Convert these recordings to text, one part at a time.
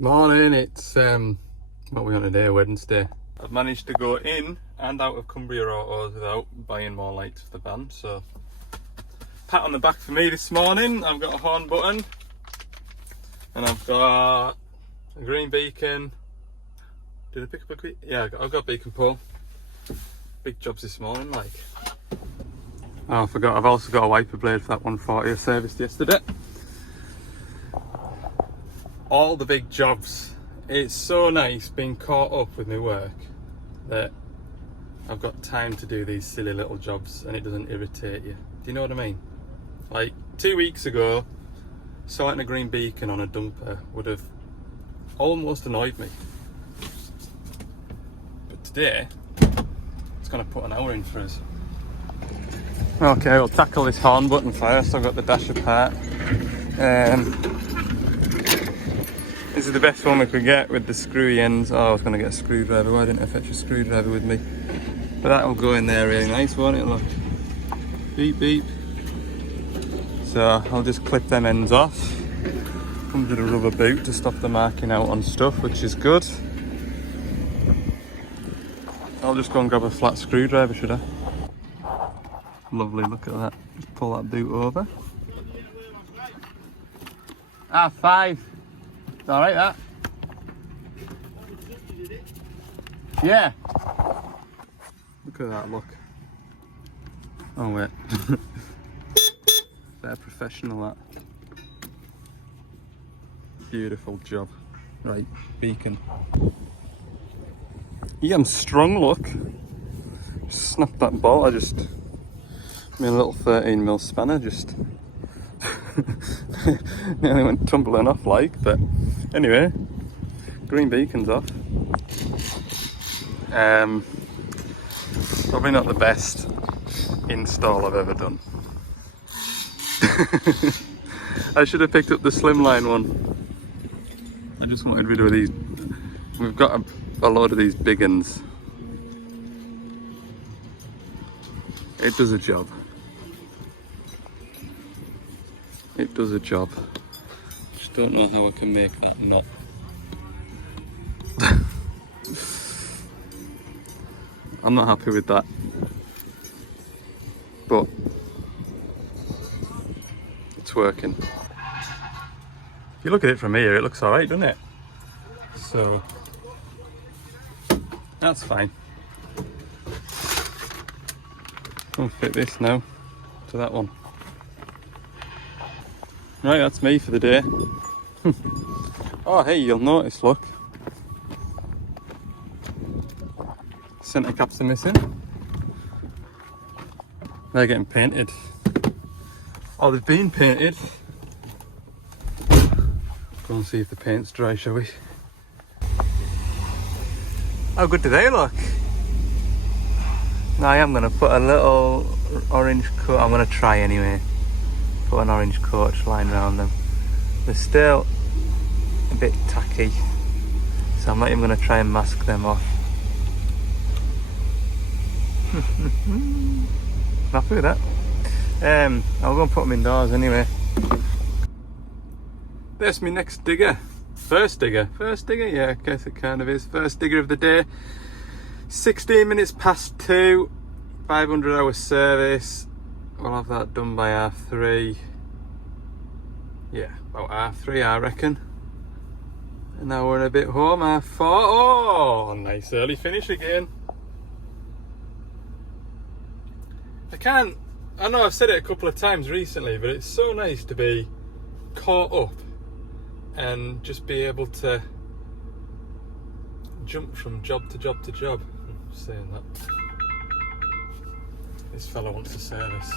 Morning, it's what are we on today? Wednesday. I've managed to go in and out of Cumbria Autos without buying more lights for the van, so pat on the back for me this morning. I've got a horn button and I've got a green beacon. Did I pick up a green? Yeah, I've got a beacon pole. Big jobs this morning, like. Oh, I forgot, I've also got a wiper blade for that 140 I serviced yesterday. All the big jobs. It's so nice being caught up with my work that I've got time to do these silly little jobs and it doesn't irritate you. Do you know what I mean? Like 2 weeks ago, sorting a green beacon on a dumper would have almost annoyed me. But today, it's going to put an hour in for us. Okay, we'll tackle this horn button first. I've got the dash apart. This is the best one we could get with the screwy ends. Oh, I was going to get a screwdriver. Why didn't I fetch a screwdriver with me? But that will go in there really nice, won't it? Look. Beep, beep. So I'll just clip them ends off. Comes with a rubber boot to stop the marking out on stuff, which is good. I'll just go and grab a flat screwdriver, should I? Lovely, look at that. Just pull that boot over. Ah, 5. It's alright, that. Yeah. Look at that, look. Oh, wait. They're professional, that. Beautiful job. Right, beacon. Yeah, I'm strong, look. Just snapped that bolt. I just made a little 13mm spanner, just nearly went tumbling off, like. But anyway, green beacon's off. Probably not the best install I've ever done. I should have picked up the slimline one. I just wanted rid of these. We've got a load of these big ones. It does a job. It does a job. Just don't know how I can make that not. I'm not happy with that. But it's working. If you look at it from here, it looks alright, doesn't it? So that's fine. I'll fit this now to that one. Right, that's me for the day. Oh, hey, you'll notice, look. Centre caps are missing. They're getting painted. Oh, they've been painted. Go and see if the paint's dry, shall we? How good do they look? Now I am going to put a little orange coat. I'm going to try anyway. Put an orange coach line around them. They're still a bit tacky, so I'm not even going to try and mask them off. Happy with that. I'll go and put them indoors anyway. There's my next digger. First digger, yeah, I guess it kind of is. First digger of the day. 16 minutes past 2, 500 hour service. We'll have that done by 3:30. Yeah, about 3:30 I reckon. And now we're a bit home, 4:30. Oh, nice early finish again. I know I've said it a couple of times recently, but it's so nice to be caught up and just be able to jump from job to job to job. I'm saying that. This fella wants a service.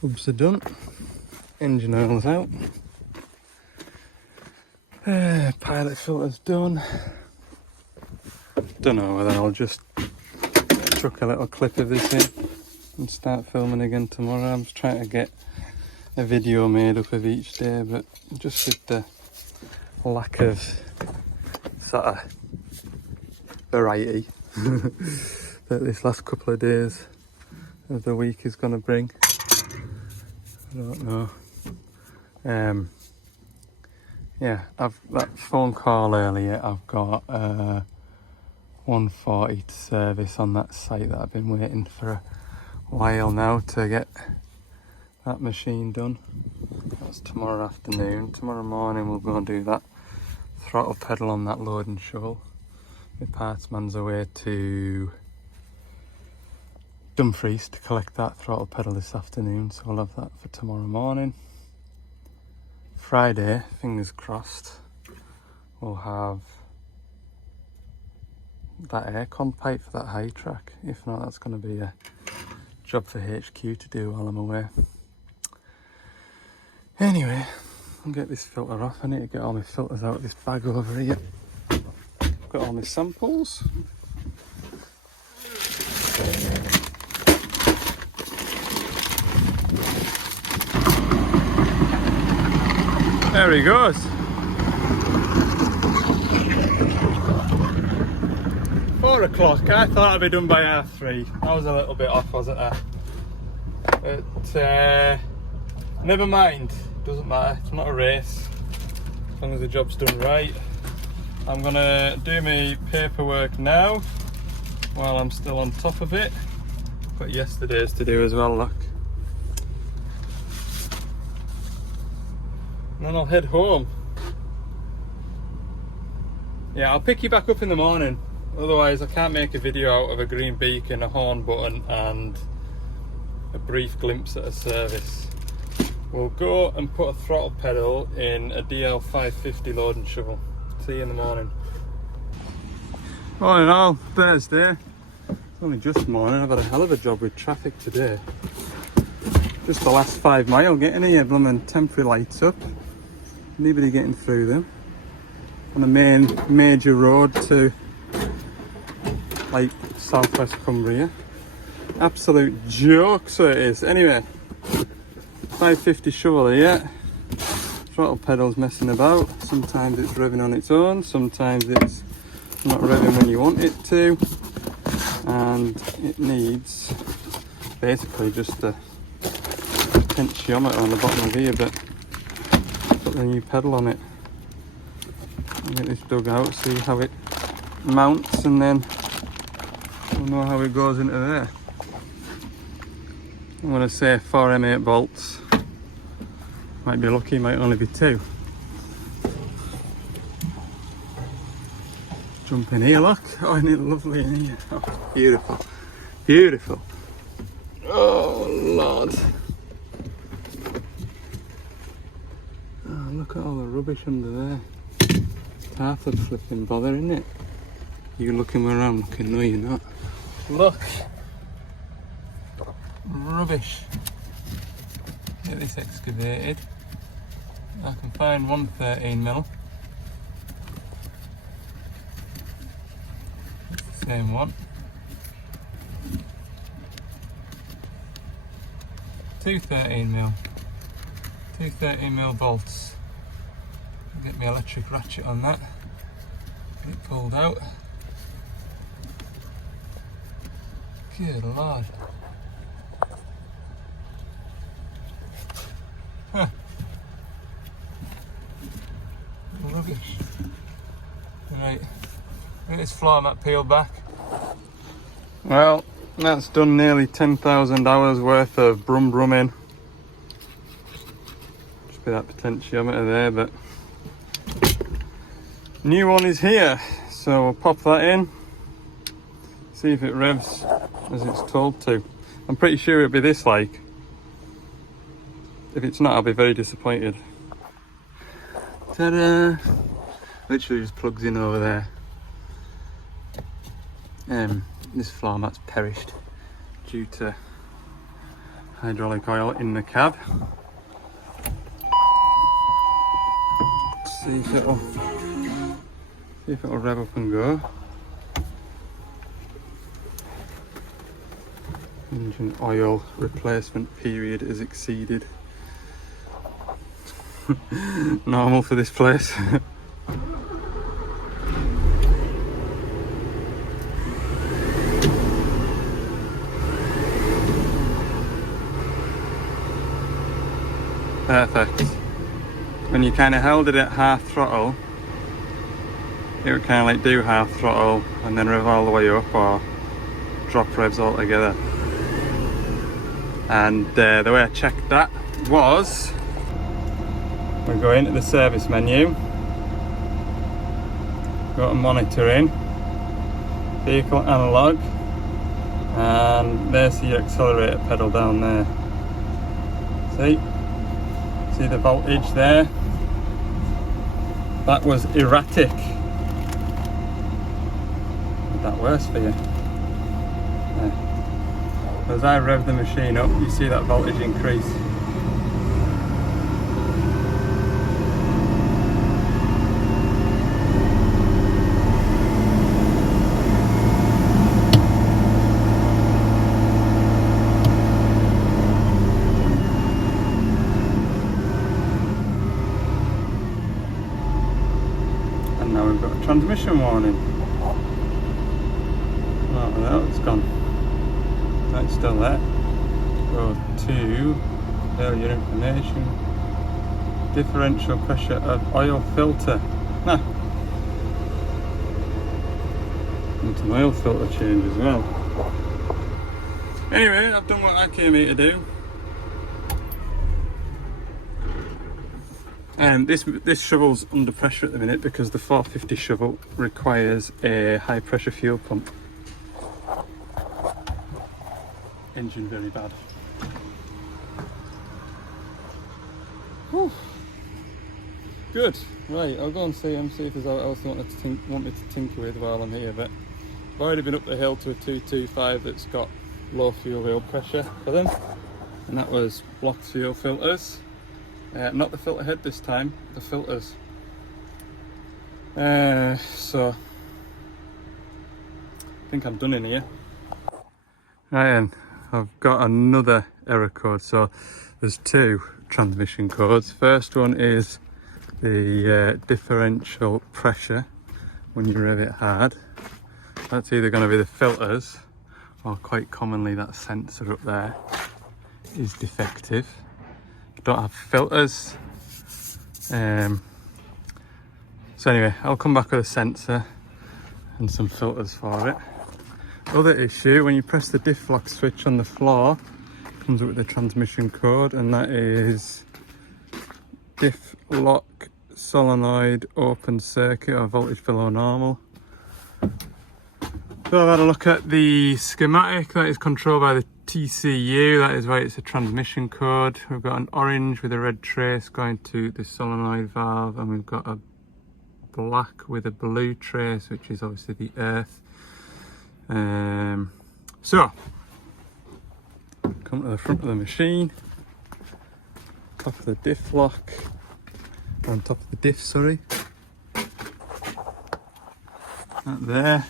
Hubs are done. Engine oil's out. Pilot filter's done. Don't know whether I'll just chuck a little clip of this in and start filming again tomorrow. I'm just trying to get a video made up of each day, but just with the lack of sort of variety that this last couple of days of the week is going to bring, I don't know. Yeah, that phone call earlier, I've got 140 to service on that site that I've been waiting for a while now to get that machine done. That's tomorrow afternoon. Tomorrow morning we'll go and do that throttle pedal on that loading shovel. The parts man's away to Dumfries to collect that throttle pedal this afternoon, so we'll have that for tomorrow morning. Friday, fingers crossed, we'll have that aircon pipe for that high track. If not, that's going to be a job for HQ to do while I'm away. Anyway, I'll get this filter off. I need to get all my filters out of this bag over here. Got all my samples. There he goes. 4 o'clock. I thought I'd be done by 3:30. I was a little bit off, wasn't I? But never mind. Doesn't matter. It's not a race. As long as the job's done right. I'm gonna do my paperwork now while I'm still on top of it. Got yesterday's to do as well, look. And then I'll head home. Yeah, I'll pick you back up in the morning. Otherwise I can't make a video out of a green beacon, a horn button and a brief glimpse at a service. We'll go and put a throttle pedal in a DL550 loading shovel. See you in the morning. All in all, Thursday. It's only just morning. I've had a hell of a job with traffic today. Just the last 5 mile getting here, blooming temporary lights up. Anybody getting through them. On the main major road to like southwest Cumbria. Absolute joke, so it is. Anyway, 550 shovel here. Throttle pedal's messing about. Sometimes it's revving on its own, sometimes it's not revving when you want it to. And it needs basically just a potentiometer on the bottom of here, but put the new pedal on it. I'll get this dug out, see how it mounts, and then we'll know how it goes into there. I'm going to say 4 M8 bolts. Might be lucky, might only be 2. Jump in here, look. Oh, isn't it lovely in here? Oh, beautiful. Beautiful. Oh, Lord. Oh, look at all the rubbish under there. It's half the flipping bother, isn't it? You looking where I'm looking? No, you're not. Look. Rubbish. Get this excavated. I can find 113mm. It's the same one. 2 13mm. 2 13mm bolts. I'll get my electric ratchet on that. Get it pulled out. Good Lord. Huh. Rubbish. Right, get this floor mat peeled back. Well, that's done nearly 10,000 hours worth of brumming. Just be that potentiometer there, but new one is here, so we'll pop that in, see if it revs as it's told to. I'm pretty sure it'll be this like. If it's not, I'll be very disappointed. Ta-da! Literally just plugs in over there. This floor mat's perished due to hydraulic oil in the cab. See if it'll rev up and go. Engine oil replacement period is exceeded. Normal for this place. Perfect. when you kind of held it at half throttle, it would kind of like do half throttle and then rev all the way up, or drop revs altogether. And the way I checked that was, we go into the service menu, go to monitoring, vehicle analog, and there's your accelerator pedal down there. See the voltage there? That was erratic. Made that worse for you. There. As I rev the machine up, you see that voltage increase. And now we've got a transmission warning. Oh, well, it's gone. That's still there. Go to failure information. Differential pressure of oil filter. Nah. Need an oil filter change as well. Anyway, I've done what I came here to do. This shovel's under pressure at the minute because the 450 shovel requires a high pressure fuel pump. Engine very bad. Whew. Good. Right, I'll go and see if there's anything else they want me to tinker with while I'm here. But I've already been up the hill to a 225 that's got low fuel oil pressure for them, and that was blocked fuel filters. Not the filter head this time, the filters. So I think I'm done in here. Right then, I've got another error code. So there's two transmission codes. First one is the differential pressure when you rev it hard. That's either going to be the filters, or quite commonly that sensor up there is defective. Don't have filters. So anyway, I'll come back with a sensor and some filters for it. Other issue, when you press the diff lock switch on the floor, it comes up with the transmission code, and that is diff lock solenoid open circuit or voltage below normal. So I've had a look at the schematic. That is controlled by the TCU. That is why it's a transmission code. We've got an orange with a red trace going to the solenoid valve, and we've got a black with a blue trace, which is obviously the earth. So come to the front of the machine, top of the diff lock, on top of the diff, sorry. That there,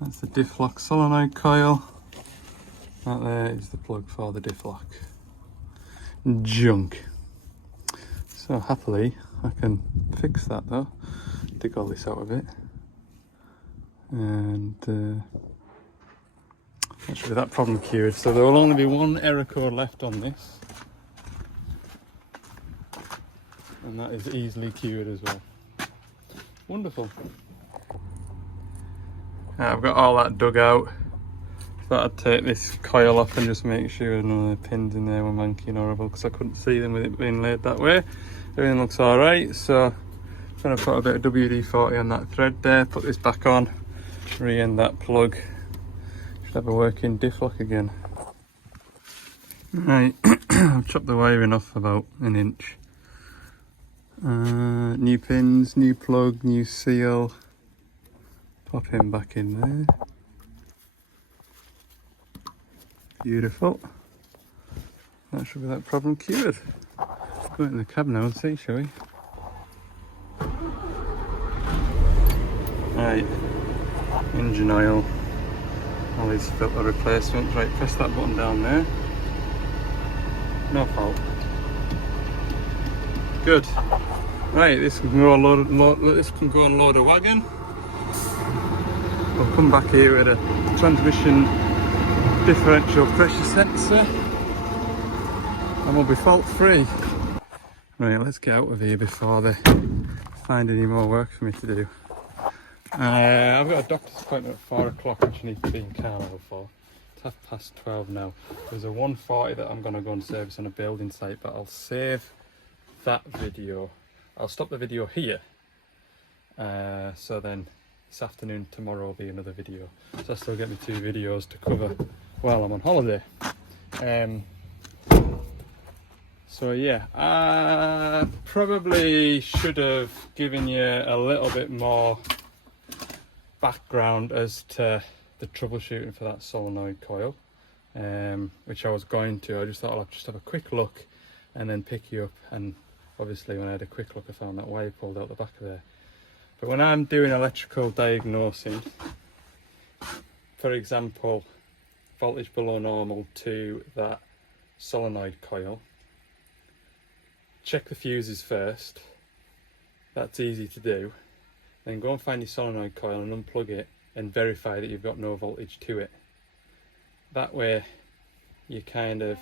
that's the diff lock solenoid coil. That there is the plug for the diff lock. Junk. So happily I can fix that though. Dig all this out of it. And that should be that problem cured. So there will only be one error code left on this. And that is easily cured as well. Wonderful. I've got all that dug out. Thought I'd take this coil off and just make sure none of the pins in there were manky and horrible, because I couldn't see them with it being laid that way. Everything looks alright, so I'm going to put a bit of WD-40 on that thread there, put this back on, re-end that plug. Should have a working diff lock again. Right, I've chopped the wiring off about an inch. New pins, new plug, new seal. Pop him back in there. Beautiful. That should be that problem cured. Go in the cab now and see, shall we? Right, engine oil, all these filter replacements. Right, press that button down there. No fault. Good. Right, this can go on load a wagon. We'll come back here with a transmission differential pressure sensor, and we'll be fault free. Right, let's get out of here before they find any more work for me to do. I've got a doctor's appointment at 4 o'clock, which I need to be in Carnival for. It's 12:30 now. There's a 140 that I'm going to go and service on a building site, but I'll save that video. I'll stop the video here. So then this afternoon, tomorrow will be another video. So I still get me 2 videos to cover while I'm on holiday. So yeah, I probably should have given you a little bit more background as to the troubleshooting for that solenoid coil, which I was going to. I just thought I'll just have a quick look and then pick you up, and obviously when I had a quick look I found that wire pulled out the back of there. But when I'm doing electrical diagnosing, for example, voltage below normal to that solenoid coil, check the fuses first. That's easy to do. Then go and find your solenoid coil and unplug it and verify that you've got no voltage to it. That way you're kind of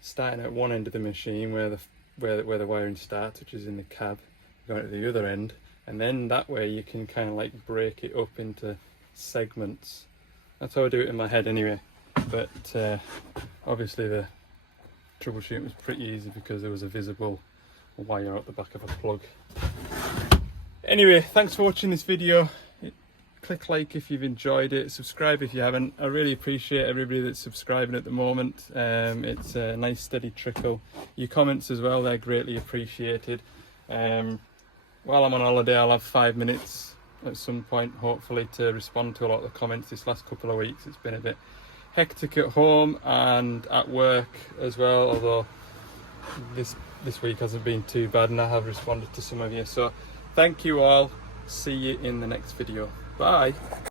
starting at one end of the machine where the wiring starts, which is in the cab, going to the other end, and then that way you can kind of like break it up into segments. That's how I do it in my head anyway. But obviously the troubleshooting was pretty easy because there was a visible wire out the back of a plug. Anyway, thanks for watching this video. Click like if you've enjoyed it, subscribe if you haven't. I really appreciate everybody that's subscribing at the moment. It's a nice steady trickle. Your comments as well, they're greatly appreciated. While I'm on holiday, I'll have 5 minutes at some point hopefully to respond to a lot of the comments. This last couple of weeks it's been a bit hectic at home and at work as well, although this week hasn't been too bad and I have responded to some of you. So thank you all. See you in the next video. Bye.